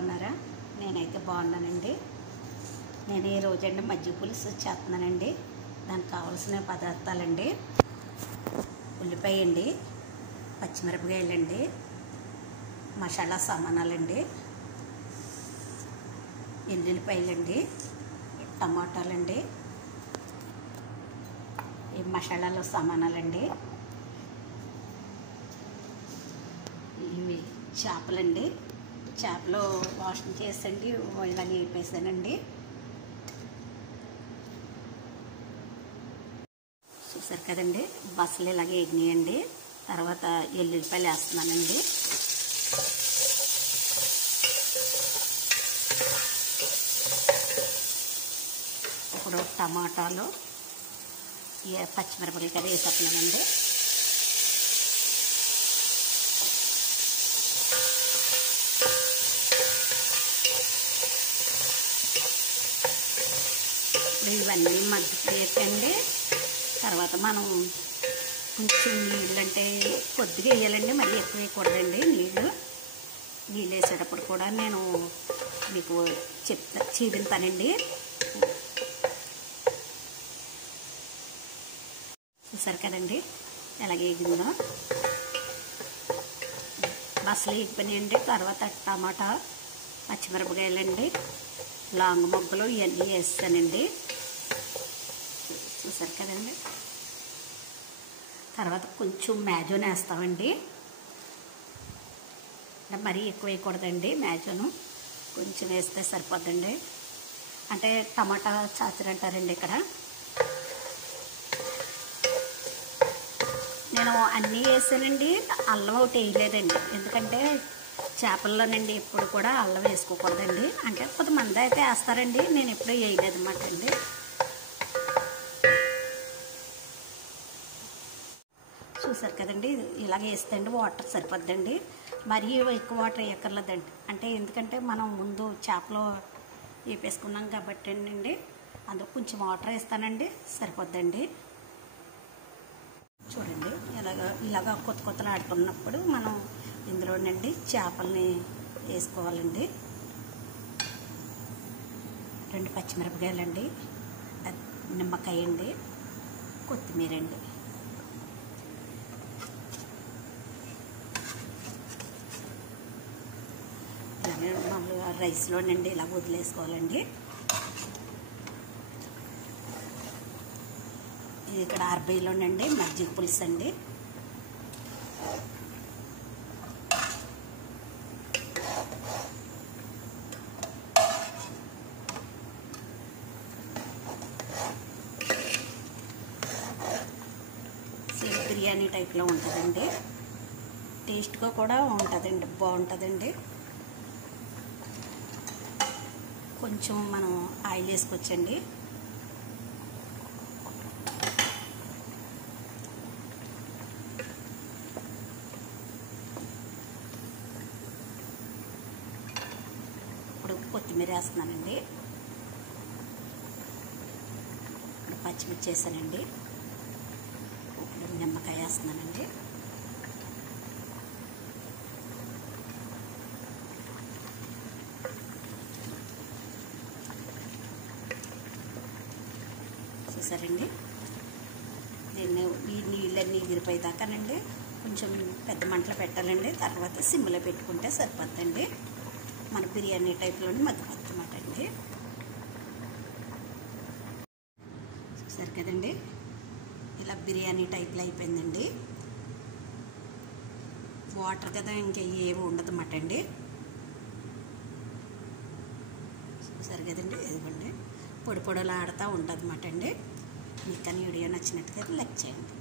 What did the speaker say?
బాగున్నారా? నేనైతే బాగున్నానండి. నేను ఈ రోజండి మజ్జిగ పులుసు చేస్తున్నానండి. దానికి కావాల్సిన పదార్థాలండి: ఉల్లిపాయ అండి, పచ్చిమిరపకాయలండి, మసాలా సామానాలండి, ఎల్లుల్లిపాయలండి, టమాటాలండి, ఈ మసాలాలో సామానాలండి, ఇవి చేపలండి. చేపలు వాష్ చేసండి ఇలాగ వేపేసానండి. చూసారు కదండి, బస్సులు ఇలాగే వేగినాయండి. తర్వాత ఎల్లుల్లిపాయలు వేస్తున్నానండి. ఇప్పుడు టమాటాలు, పచ్చిమిరపకాయలు కర్రీ వేసేస్తున్నానండి. ఇవన్నీ మగ్గిపోయాకండి. తర్వాత మనం కొంచెం నీళ్ళు అంటే కొద్దిగా వేయాలండి, మరీ ఎక్కువ వేయకూడదండి. నీళ్ళు వేసేటప్పుడు కూడా నేను మీకు చూపిస్తానండి. చూసారు కదండి ఎలాగ వేగిందో. బస్సులు వేగిపోయినాయండి. తర్వాత టమాటా, పచ్చిమిరపకాయలండి, లాంగ్ మొగ్గలు ఇవన్నీ వేస్తానండి. చూసారు కదండి. తర్వాత కొంచెం మ్యాజోన్ వేస్తామండి. మరీ ఎక్కువ వేయకూడదండి. మ్యాజోను కొంచెం వేస్తే సరిపోద్దండి. అంటే టమాటా చాచరు అంటారండి ఇక్కడ. నేను అన్నీ వేసానండి, అల్లం ఒకటి వేయలేదండి. ఎందుకంటే చేపల్లోనండి ఎప్పుడు కూడా అల్లం వేసుకోకూడదండి. అంటే కొంతమంది అయితే వేస్తారండి, నేను ఎప్పుడూ వేయలేదు అన్నమాట అండి. చూసారు కదండి, ఇలాగ వేస్తే అండి వాటర్ సరిపోద్దండి. మరీ ఎక్కువ వాటర్ వేయక్కర్లేదండి. అంటే ఎందుకంటే మనం ముందు చేపలో వేపేసుకున్నాం కాబట్టి అండి, అందులో కొంచెం వాటర్ వేస్తానండి, సరిపోద్దండి. చూడండి ఇలాగ కొత్తలు ఆడుతున్నప్పుడు మనం ఇందులోనండి చేపల్ని వేసుకోవాలండి. 2 పచ్చిమిరపకాయలండి, నిమ్మకాయ అండి, కొత్తిమీర అండి. ఇలాగే మామూలుగా రైస్లోనండి ఇలా వదిలేసుకోవాలండి. ఇది ఇక్కడ ఆర్బీలోనండి మజ్జిగ పులుసు అండి. సేమ్ బిర్యానీ టైప్లో ఉంటుందండి. టేస్ట్గా కూడా ఉంటుందండి, బాగుంటుందండి. కొంచెం మనం ఆయిల్ వేసుకోవచ్చండి. ఇప్పుడు కొత్తిమీర వేస్తున్నానండి. ఇప్పుడు పచ్చిమిర్చి వేసానండి. ఇప్పుడు నిమ్మకాయ వేస్తున్నానండి. చూసారండి, దీన్ని ఈ నీళ్ళన్నీ ఎగిరిపోయేదాకానండి కొంచెం పెద్ద మంటలో పెట్టాలండి. తర్వాత సిమ్లో పెట్టుకుంటే సరిపోద్దండి. మన బిర్యానీ టైప్లోనే మగ్గిపోతుందన్నమాట అండి. చూసారు కదండి, ఇలా బిర్యానీ టైప్లో అయిపోయిందండి. వాటర్ కదా, ఇంకా ఏమి ఉండదన్నమాట అండి. చూసారు కదండి, ఇదిగోండి పొడి పొడలు ఆడుతూ ఉంటుంది అన్నమాట అండి. మీకు కానీ వీడియో నచ్చినట్టుగా లైక్ చేయండి.